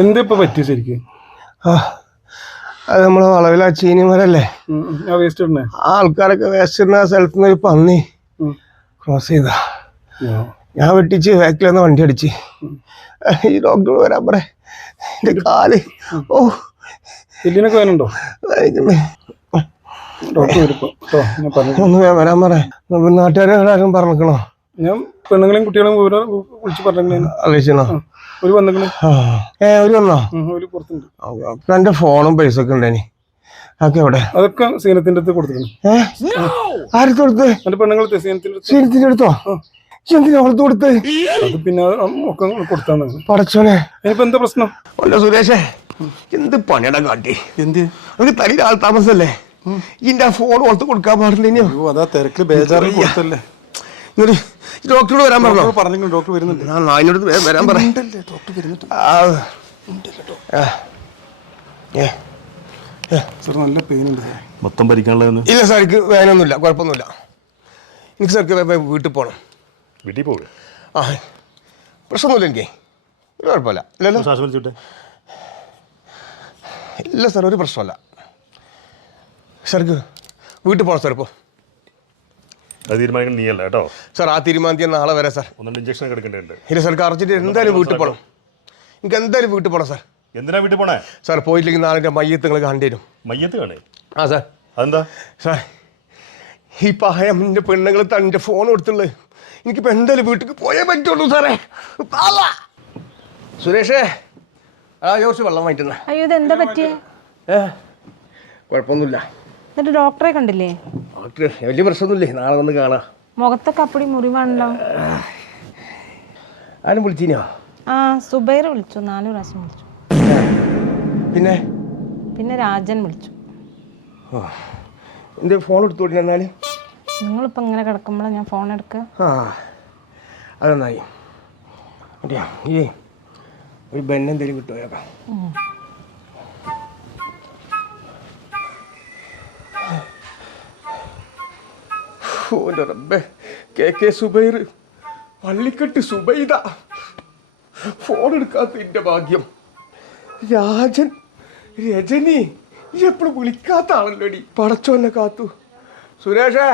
എന്താ ഇപ്പൊ പറ്റിയ ശരിക്കും? അത് നമ്മളെ വളവില ചീനിമരല്ലേ, വേസ്റ്റ് ഇടണേ ആൾക്കാരൊക്കെ വേസ്റ്റ് ഇടുന്ന സ്ഥലത്ത് നിന്ന് ഒരു പന്നി ക്രോസ് ചെയ്താ. ഞാൻ വെട്ടിച്ച് ബാക്കിൽ വന്ന വണ്ടി അടിച്ച്. ഈ ഡോക്ടർ വരാൻ പറ, എന്റെ കാല് എല്ലിനൊക്കെ വേനുണ്ടോ? ഒന്ന് വരാൻ പറ. നാട്ടുകാരെ ആരും പറഞ്ഞിക്കണോ? ഞാൻ പെണ്ണുങ്ങളെയും കുട്ടികളെയും വിളിച്ച് പറഞ്ഞു. അറിയിച്ചോ? ഒരു വന്നിക്കണേ. ഒരു വന്നോ? പുറത്തുണ്ട്. എന്റെ ഫോണും പൈസ ഒക്കെ ഉണ്ടേനി. അതൊക്കെ എവിടെ? അതൊക്കെ സീനത്തിന്റെ അടുത്ത് കൊടുത്തിട്ടുണ്ട്. ആർക്ക് കൊടുത്ത്? എന്റെ പെണ്ണുങ്ങളെ സീനത്തിന്റെ അടുത്തോ? എന്തിനാ അവളത്ത് കൊടുത്ത്? അത് പിന്നെ ഒക്കെ കൊടുത്താണ്. പടച്ചോനെ, ഇനിയിപ്പോ എന്താ പ്രശ്നം? അല്ല സുരേഷേ, എന്ത് പണിയടാ കാട്ടി? എന്ത് നമുക്ക് തലയിൽ ആൾ താമസല്ലേ? ഇന്റെ ഫോൺ ഓർത്ത് കൊടുക്കാൻ പാടില്ല. അതാ തിരക്ക് ബേജാറിൽ കൊടുത്തല്ലേ. ഡോക്ടറോട് വരാൻ പറഞ്ഞോ? പറഞ്ഞു, ഡോക്ടർ വരുന്നുണ്ട്. നായിനോട് വരാൻ പറ. ഡോക്ടർ വരുന്നുണ്ട്. സാർ നല്ല പെയിൻ ഉണ്ട്. മൊത്തം പരിക്കാനുള്ളതെന്ന്? ഇല്ല സാർ, എനിക്ക് വേനൊന്നുമില്ല, കുഴപ്പമൊന്നുമില്ല. എനിക്ക് സാർക്ക് വീട്ടിൽ പോകണം. വീട്ടിൽ പോകുക? പ്രശ്നമൊന്നുമില്ല, എനിക്ക് ഒരു കുഴപ്പമില്ല. ഇല്ലല്ലോ? ശ്വാസം വലിച്ചോട്ടെ. ഇല്ല സാർ, ഒരു പ്രശ്നമല്ല. സാർക്ക് വീട്ടിൽ പോകണം സാർ. ഇപ്പോൾ അത് തീരുമാനിക്കണം നീയല്ല കേട്ടോ സാർ. ആ തീരുമാനത്തിൽ നാളെ വരാം സാർ. ഒന്നുകൊണ്ട് ഇഞ്ചക്ഷൻ ഒക്കെ എടുക്കേണ്ടതുണ്ട്. ഇല്ല സാർ, അർജന്റ് എന്തായാലും വീട്ടിൽ പോകണം. എനിക്ക് എന്തായാലും വീട്ടിൽ പോകണം സാർ. എന്തിനാ വീട്ടിൽ പോണേ? സാർ പോയില്ലെങ്കിൽ നാളെ എൻ്റെ മയ്യത്ത് നിങ്ങൾ കാണേണ്ടി വരും. മയ്യത്ത് കാണേ? ആ സാർ. അതെന്താ സാർ? ഈ പഹയം എൻ്റെ പെണ്ണുങ്ങൾ തൻ്റെ ഫോൺ കൊടുത്തുള്ളത്. എനിക്കിപ്പോൾ എന്തായാലും വീട്ടിൽ പോയേ പറ്റുള്ളൂ സാറേ. സുരേഷേ, കുറച്ച് വെള്ളം വാങ്ങിട്ടുന്ന. അയ്യോ, ഇത് എന്താ പറ്റിയേ? കുഴപ്പമൊന്നുമില്ല. എന്നിട്ട് ഡോക്ടറെ കണ്ടില്ലേ? ഡോക്ടർ വലിയ പ്രശ്നമൊന്നുമില്ലേ, നാളെ വന്ന് കാണാം. മുഖത്തൊക്കെ അപ്പടി മുറിവാണല്ലോ. ആരും വിളിച്ചിനോ? സുബൈർ വിളിച്ചു, 4 പ്രാവശ്യം വിളിച്ചു. പിന്നെ രാജൻ വിളിച്ചു. എന്റെ ഫോൺ എടുത്തോടി. എന്നാല് നിങ്ങളിപ്പോ ഇങ്ങനെ കിടക്കുമ്പോഴാണ് ഞാൻ ഫോൺ എടുക്കുക. അതെന്നായി. ഈ ഒരു ബെന്നെന്തെങ്കിലും കിട്ടുമോക്കാം. ഓൻ്റെ റബ്ബേ, കെ സുബൈർ, പള്ളിക്കെട്ട് സുബൈദ. ഫോൺ എടുക്കാത്ത എൻ്റെ ഭാഗ്യം. രാജൻ, രജനി, എപ്പോഴും വിളിക്കാത്ത ആളല്ലോടി. പടച്ചോന്നെ കാത്തു. സുരേഷേ.